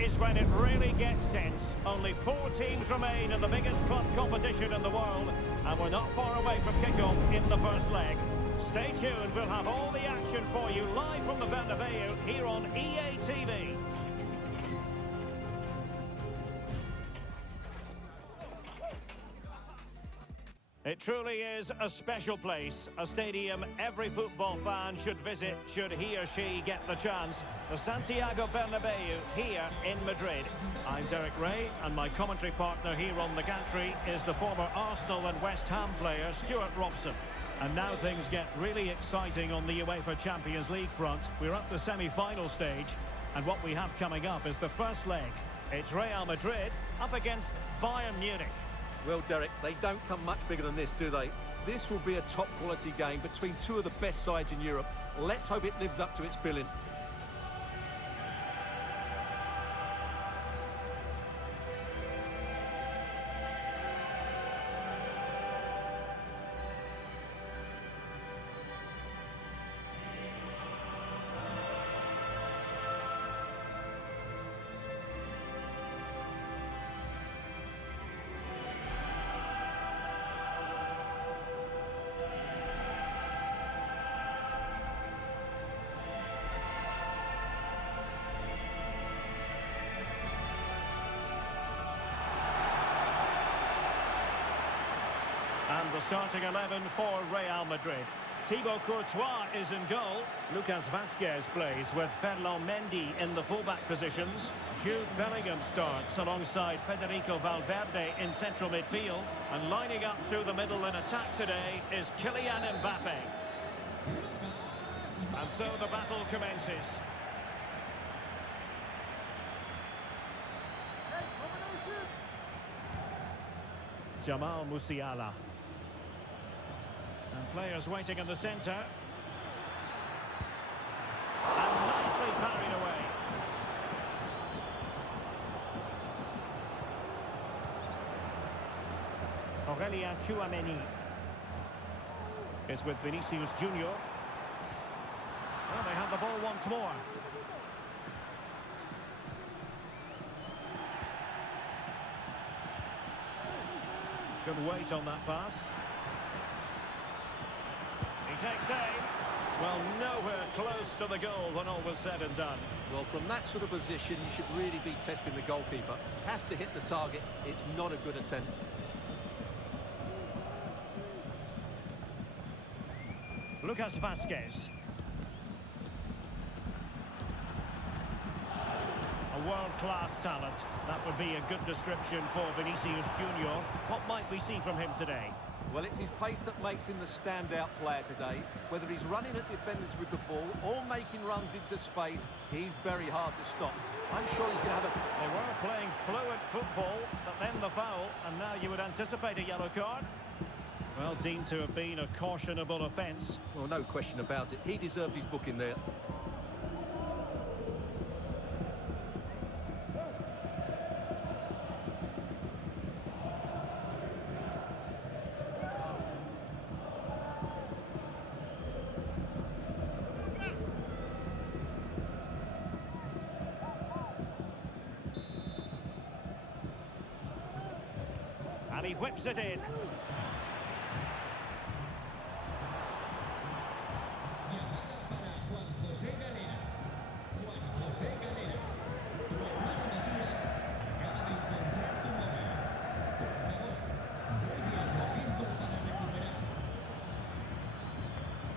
is when it really gets tense. Only 4 teams remain in the biggest club competition in the world, and we're not far away from kickoff in the first leg. Stay tuned, we'll have all the action for you live from the Bernabeu here on EA TV. It truly is a special place, a stadium every football fan should visit should he or she get the chance. The Santiago Bernabeu here in Madrid. I'm Derek Ray, and my commentary partner here on the gantry is the former Arsenal and West Ham player Stuart Robson. And now things get really exciting on the UEFA Champions League front. We're at the semi-final stage, and what we have coming up is the first leg. It's Real Madrid up against Bayern Munich. Well, Derek, they don't come much bigger than this, do they? This will be a top-quality game between two of the best sides in Europe. Let's hope it lives up to its billing. And the starting 11 for Real Madrid. Thibaut Courtois is in goal. Lucas Vazquez plays with Ferland Mendy in the fullback positions. Jude Bellingham starts alongside Federico Valverde in central midfield. And lining up through the middle in attack today is Kylian Mbappe. And so the battle commences. Jamal Musiala. And players waiting in the centre. And nicely parried away. Aurelien Tchouameni is with Vinicius Junior. Well, they have the ball once more. Good weight on that pass. He takes aim. Well, nowhere close to the goal when all was said and done. Well, from that sort of position, you should really be testing the goalkeeper. Has to hit the target. It's not a good attempt. Lucas Vazquez. A world-class talent. That would be a good description for Vinicius Junior. What might we see from him today? Well, it's his pace that makes him the standout player today. Whether he's running at defenders with the ball or making runs into space, he's very hard to stop. I'm sure he's going to have a... They were playing fluid football, but then the foul, and now you would anticipate a yellow card. Well, deemed to have been a cautionable offence. Well, no question about it. He deserved his booking there. And he whips it in.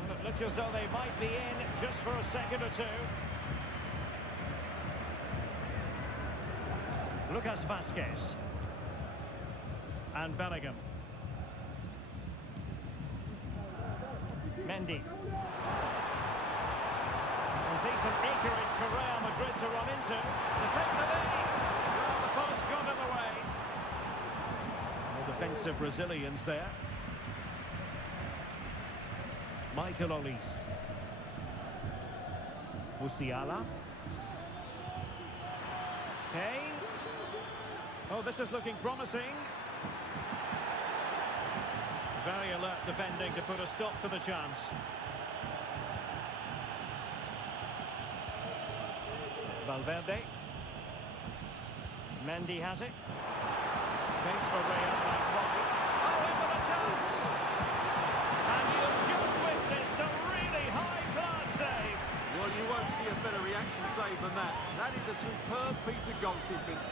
Well, it looked as though they might be in just for a second or two. Lucas Vazquez. And Bellingham. Mendy. And decent acreage for Real Madrid to run into. To take the lead. Well, the post got in the way. Well, defensive resilience there. Michael Olise. Musiala. Kane. Oh, this is looking promising. Very alert defending to put a stop to the chance. Valverde. Mendy has it. Space for Real Madrid. Oh, in with a chance! And you've just witnessed a really high-class save. Well, you won't see a better reaction save than that. That is a superb piece of goalkeeping.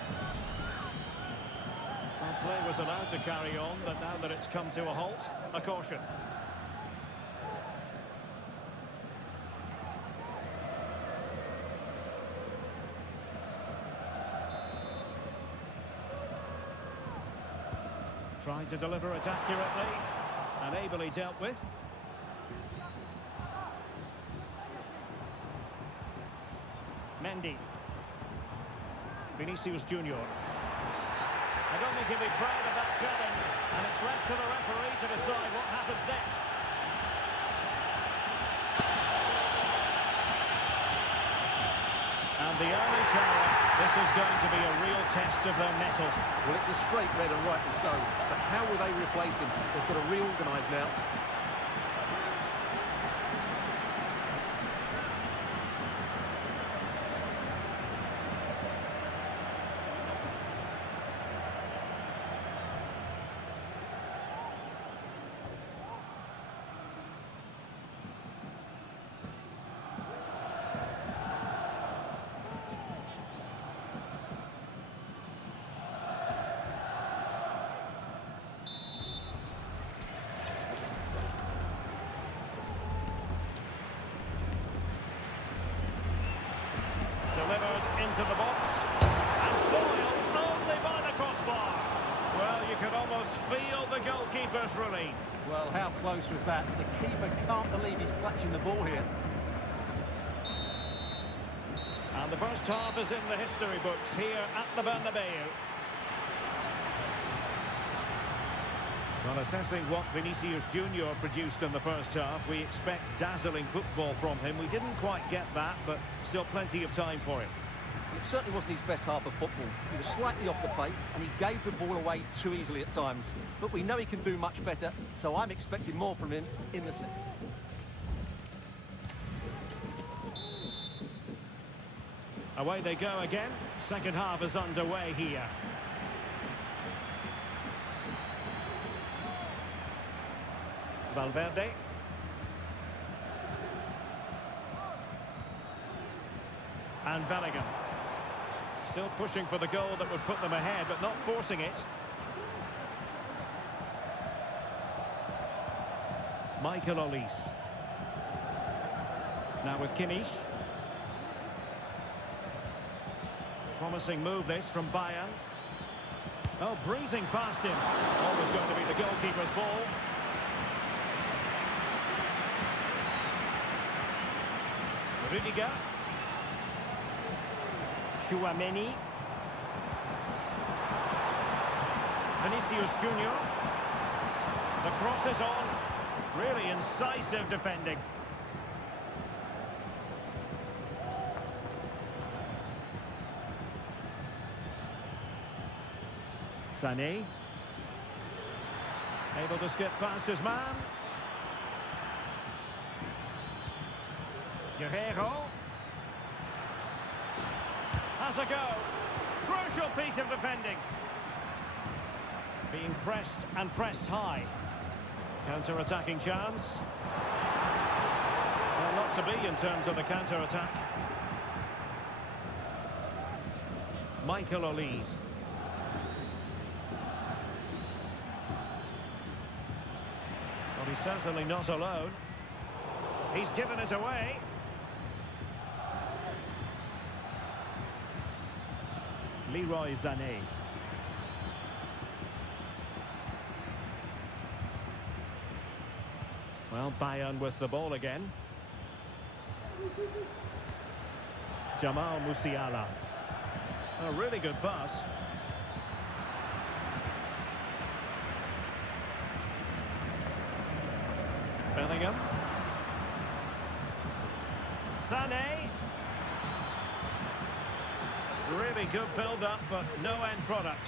Well, play was allowed to carry on, but now that it's come to a halt, a caution. Trying to deliver it accurately and ably dealt with. Mendy. Vinicius Junior. I don't think he'll be proud of that challenge, and it's left to the referee to decide what happens next. And the early shower, this is going to be a real test of their mettle. Well, it's a straight red and rightly so, but how will they replace him? They've got to reorganise now. Delivered into the box, and foiled only by the crossbar. Well, you can almost feel the goalkeeper's relief. Well, how close was that? The keeper can't believe he's clutching the ball here. And the first half is in the history books here at the Bernabeu. Well, assessing what Vinicius Junior produced in the first half, we expect dazzling football from him. We didn't quite get that, but still plenty of time for him. It certainly wasn't his best half of football. He was slightly off the pace, and he gave the ball away too easily at times. But we know he can do much better, so I'm expecting more from him in the second. Away they go again. Second half is underway here. Valverde. And Bellingham. Still pushing for the goal that would put them ahead, but not forcing it. Michael Olise. Now with Kimmich. Promising move this from Bayern. Oh, breezing past him. Always going to be the goalkeeper's ball. Rudiger. Chouameni. Vinicius Junior. The cross is on. Really incisive defending. Sané. Able to skip past his man. Guerrero. Has a go. Crucial piece of defending. Being pressed and pressed high. Counter-attacking chance. Well, not to be in terms of the counter-attack. Michael Olise. Well, he's certainly not alone. He's given us away. Leroy Sané. Well, Bayern with the ball again. Jamal Musiala. A really good pass. Bellingham. Sané. Really good build-up, but no end product.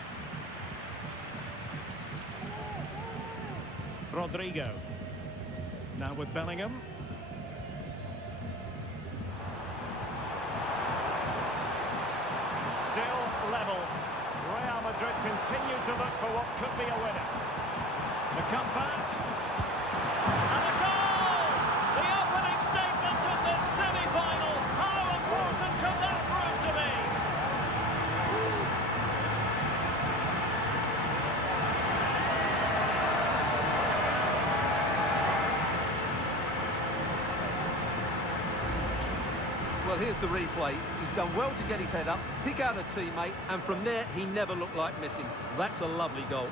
Rodrigo. Now with Bellingham. Still level. Real Madrid continue to look for what could be a winner. The comeback. And a goal! The opening statement of this semi-final. How important could that prove to be? Well, here's the replay. He's done well to get his head up, pick out a teammate, and from there, he never looked like missing. That's a lovely goal.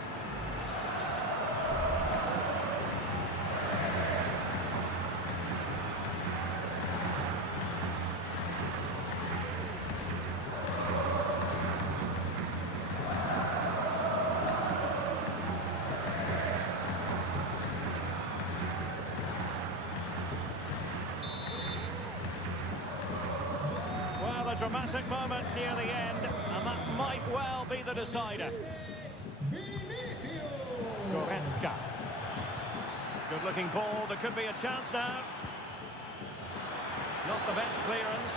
A dramatic moment near the end, and that might well be the decider. Goretzka. Good-looking ball, there could be a chance now. Not the best clearance.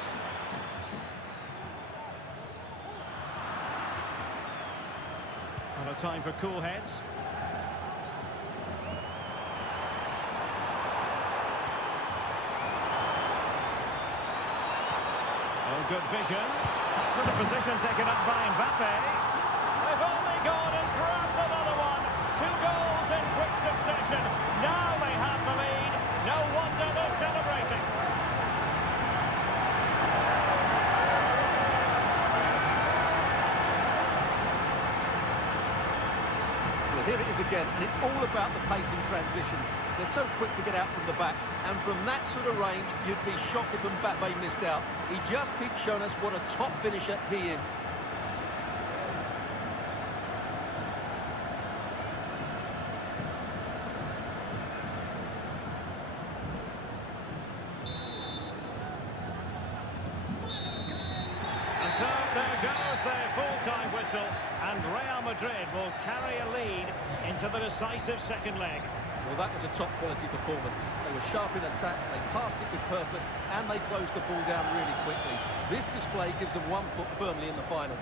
And a time for cool heads. Good vision. Excellent position taken up by Mbappe. They've only gone and grabbed another one. 2 goals in quick succession. Now they have the lead. No wonder they're celebrating. Well, here it is again, and it's all about the pace in transition. They're so quick to get out from the back, and from that sort of range, you'd be shocked if Mbappe missed out. He just keeps showing us what a top finisher he is. And so there goes their full-time whistle, and Real Madrid will carry a lead into the decisive second leg. Well, that was a top-quality performance. They were sharp in attack, they passed it with purpose, and they closed the ball down really quickly. This display gives them 1 foot firmly in the final.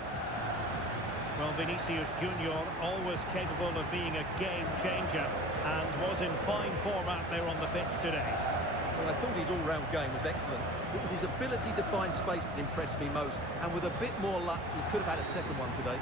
Well, Vinicius Junior, always capable of being a game-changer, and was in fine form out there on the pitch today. Well, I thought his all-round game was excellent. It was his ability to find space that impressed me most, and with a bit more luck, he could have had a second one today.